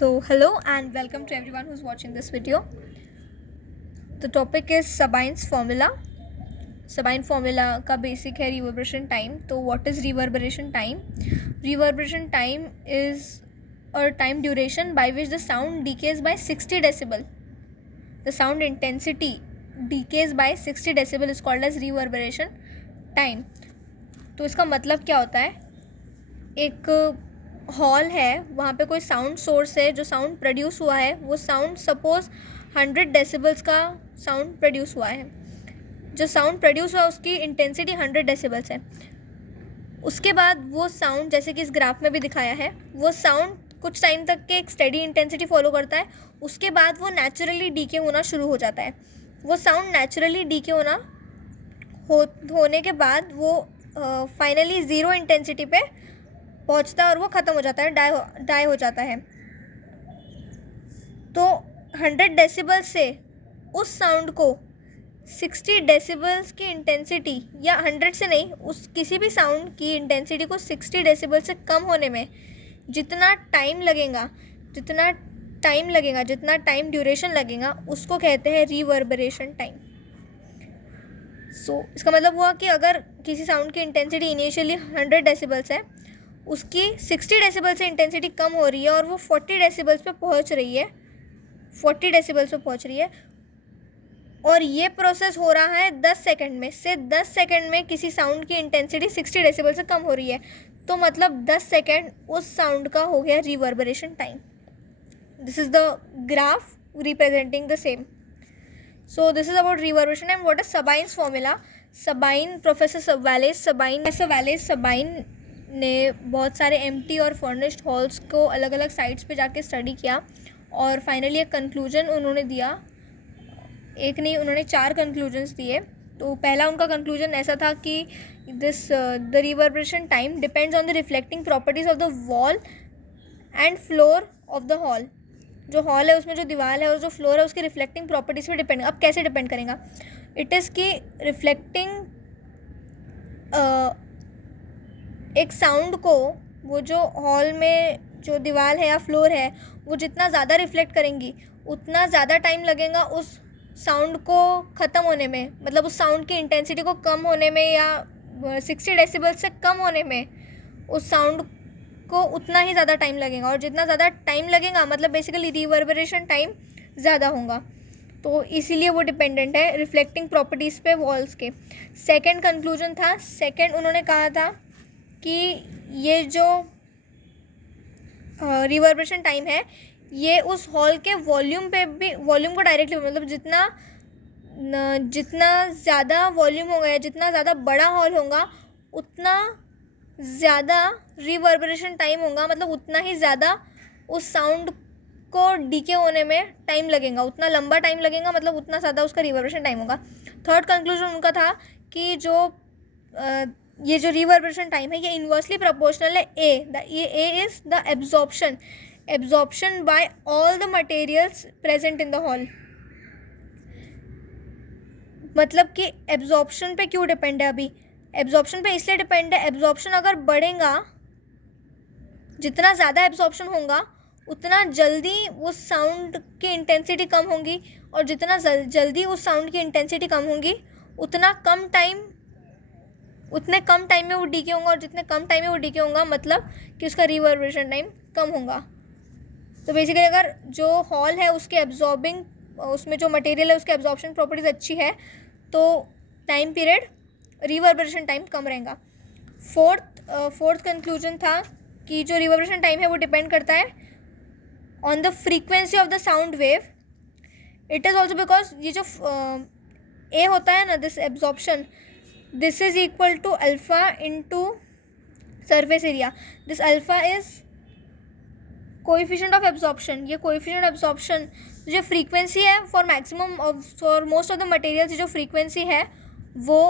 So hello and welcome to everyone who's watching this video. The topic is Sabine's formula. Sabine formula का basic है reverberation time. तो what is reverberation time? Reverberation time is a time duration by which the sound decays by 60 decibel. The sound intensity decays by 60 decibel is called as reverberation time. तो इसका मतलब क्या होता है? एक hall है, वहाँ पे कोई साउंड सोर्स है, जो साउंड प्रोड्यूस हुआ है वो साउंड सपोज 100 डेसिबल्स का साउंड प्रोड्यूस हुआ है. जो साउंड प्रोड्यूस हुआ उसकी इंटेंसिटी 100 डेसिबल्स है. उसके बाद वो साउंड, जैसे कि इस ग्राफ में भी दिखाया है, वो साउंड कुछ टाइम तक के एक स्टेडी इंटेंसिटी फॉलो करता है. उसके बाद वो नेचुरली डीके होना शुरू हो जाता है. वो साउंड नेचुरली डीके होने के बाद वो फाइनली ज़ीरो इंटेंसिटी पे पहुंचता है और वो ख़त्म हो जाता है, डाई हो जाता है. तो 100 डेसिबल से उस साउंड को 60 डेसिबल्स की इंटेंसिटी, या 100 से नहीं, उस किसी भी साउंड की इंटेंसिटी को 60 डेसिबल से कम होने में जितना टाइम लगेगा, जितना टाइम ड्यूरेशन लगेगा, उसको कहते हैं रिवर्बरेशन टाइम. सो इसका मतलब हुआ कि अगर किसी साउंड की इंटेंसिटी इनिशियली 100 डेसिबल्स है, उसकी 60 डेसिबल से इंटेंसिटी कम हो रही है और वो 40 डेसिबल्स पे पहुंच रही है, और ये प्रोसेस हो रहा है 10 सेकंड में. से 10 सेकंड में किसी साउंड की इंटेंसिटी 60 डेसिबल से कम हो रही है, तो मतलब 10 सेकंड उस साउंड का हो गया reverberation time. This is the graph representing the same. So this is about reverberation and what is Sabine's formula. Professor Wallace Sabine ने बहुत सारे एम्प्टी और फर्निश्ड हॉल्स को अलग अलग साइट्स पे जाके स्टडी किया और फाइनली एक कंक्लूजन उन्होंने दिया. एक नहीं, उन्होंने 4 कंक्लूजन्स दिए. तो पहला उनका कंक्लूजन ऐसा था कि the reverberation time depends on the reflecting properties of the wall and floor of the hall. जो हॉल है उसमें जो दीवार है और जो फ्लोर है उसकी रिफ्लेक्टिंग प्रॉपर्टीज़ पे डिपेंड. अब कैसे डिपेंड करेगा? इट इज़ कि रिफ्लेक्टिंग एक साउंड को, वो जो हॉल में जो दीवार है या फ्लोर है, वो जितना ज़्यादा रिफ्लेक्ट करेंगी उतना ज़्यादा टाइम लगेगा उस साउंड को ख़त्म होने में, मतलब उस साउंड की इंटेंसिटी को कम होने में, या 60 डेसिबल से कम होने में उस साउंड को उतना ही ज़्यादा टाइम लगेगा. और जितना ज़्यादा टाइम लगेगा मतलब बेसिकली रिवर्बरेशन टाइम ज़्यादा होगा. तो इसीलिए वो डिपेंडेंट है रिफ्लेक्टिंग प्रॉपर्टीज़ पे वॉल्स के. सेकंड कंक्लूजन था, उन्होंने कहा था कि ये जो रिवर्बरेशन टाइम है ये उस हॉल के वॉल्यूम को डायरेक्टली, मतलब जितना ज़्यादा वॉल्यूम होगा या जितना ज़्यादा बड़ा हॉल होगा उतना ज़्यादा रिवर्बरेशन टाइम होगा, मतलब उतना ही ज़्यादा उस साउंड को डीके होने में टाइम लगेगा, उतना लंबा टाइम लगेगा, मतलब उतना ज़्यादा उसका रिवर्बरेशन टाइम होगा. थर्ड कंक्लूजन उनका था कि ये जो रिवर्बरेशन टाइम है ये इन्वर्सली प्रोपोर्शनल है A is the absorption by all the materials present in the hall. मतलब कि एब्जॉर्प्शन पे क्यों डिपेंड है? अभी एब्जॉर्प्शन पे इसलिए डिपेंड है, एब्जॉर्प्शन अगर बढ़ेगा, जितना ज़्यादा एब्जॉर्प्शन होगा उतना जल्दी उस साउंड की इंटेंसिटी कम होगी, और जितना जल्दी उस साउंड की इंटेंसिटी कम होगी उतने कम टाइम में वो डीके होगा, और जितने कम टाइम में वो डीके होगा मतलब कि उसका रिवर्बरेशन टाइम कम होगा. तो बेसिकली अगर जो हॉल है उसके उसमें जो मटेरियल है उसके एब्जॉर्प्शन प्रॉपर्टीज़ अच्छी है तो टाइम पीरियड, रिवर्बरेशन टाइम कम रहेगा. फोर्थ कंक्लूजन था कि जो रिवर्बरेशन टाइम है वो डिपेंड करता है on the frequency of the sound wave. It is also because ये जो ए होता है ना, this absorption, this is equal to alpha into surface area. This alpha is coefficient of absorption. ये कोएफिशिएंट ऑफ एब्जॉर्प्शन जो frequency है for most of the materials, जो frequency है वो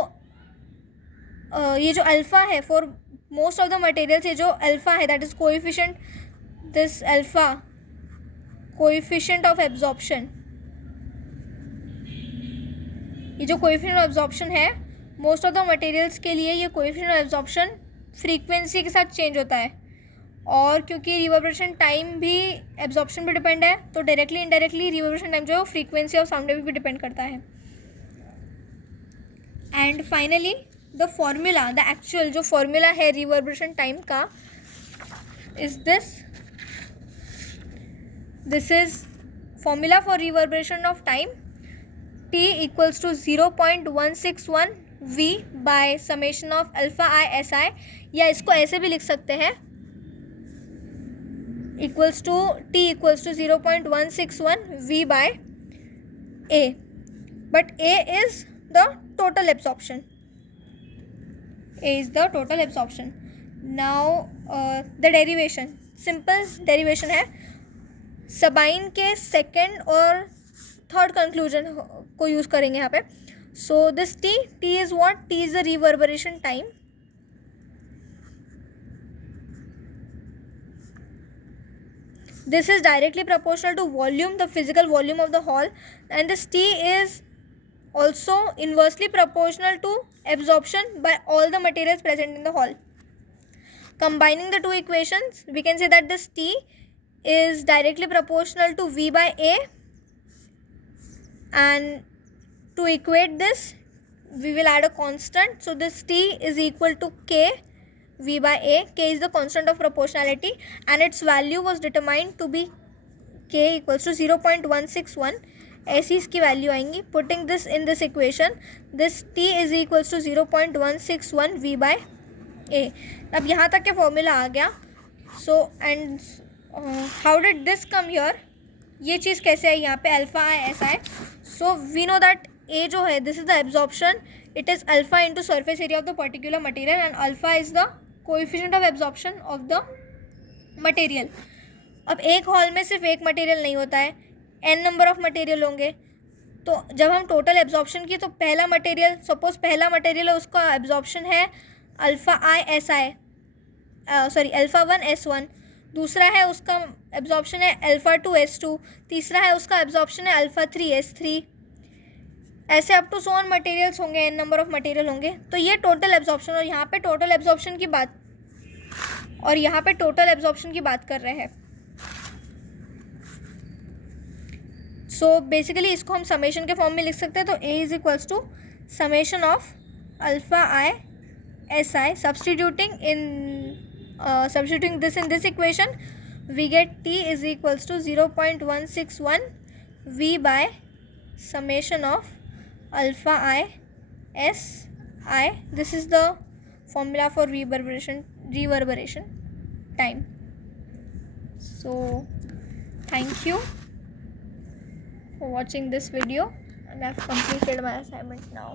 ये जो अल्फ़ा है for most of the materials, ये जो अल्फ़ा है that is coefficient, this alpha coefficient of absorption. ये जो कोएफिशिएंट ऑफ एब्जॉर्प्शन है मोस्ट ऑफ द मटेरियल्स के लिए, ये कोएफिशिएंट ऑफ एब्जॉर्प्शन फ्रीक्वेंसी के साथ चेंज होता है. और क्योंकि रिवर्बरेशन टाइम भी एब्जॉर्प्शन पे डिपेंड है, तो डायरेक्टली इनडायरेक्टली रिवर्बरेशन टाइम जो है फ्रीक्वेंसी ऑफ साउंड वेव भी डिपेंड करता है. And finally the formula, the actual जो फॉर्मूला है रिवर्बरेशन टाइम का is this is formula for reverberation of time. T equals to 0.161 V by summation of alpha I S I, या इसको ऐसे भी लिख सकते हैं equals to T equals to 0.161 V by A, but A is the total absorption. A is the total absorption. Now the derivation, simple derivation है. Sabine के second और थर्ड कंक्लूजन को यूज़ करेंगे यहाँ पे. So this T is what? T is the reverberation time. This is directly proportional to volume, the physical volume of the hall, and this T is also inversely proportional to absorption by all the materials present in the hall. Combining the two equations, we can say that this T is directly proportional to V by A, and to equate this we will add a constant. So this T is equal to K V by A. K is the constant of proportionality and its value was determined to be K equals to 0.161. ऐसी इसकी value आएंगी. Putting this in this equation, this T is equals to 0.161 V by A. अब यहाँ तक के formula आ गया. So and how did this come here? ये चीज़ कैसे आई यहाँ पे alpha I S I. So we know that a जो है this is the absorption. It is alpha into surface area of the particular material and alpha is the coefficient of absorption of the material. अब एक hall में सिर्फ एक material नहीं होता है, एन नंबर ऑफ मटेरियल होंगे. तो जब हम टोटल एब्जॉर्प्शन की, तो पहला मटेरियल, सपोज पहला मटेरियल है उसका एब्जॉर्प्शन है alpha I S I, sorry alpha 1 S1. दूसरा है उसका एब्जॉर्प्शन है अल्फा 2 S2. तीसरा है उसका एब्जॉर्प्शन है अल्फा 3 S3. ऐसे अप टू सोन मटेरियल्स होंगे, एन नंबर ऑफ मटेरियल होंगे. तो ये टोटल एब्जॉर्प्शन, और यहाँ पे टोटल एब्जॉर्प्शन की बात कर रहे हैं. सो बेसिकली इसको हम समेशन के फॉर्म में लिख सकते हैं. तो A is equals to summation of alpha I S I. Substituting this in this equation, we get T is equals to 0.161 V by summation of alpha I S I. This is the formula for reverberation time. So thank you for watching this video, and I've completed my assignment now.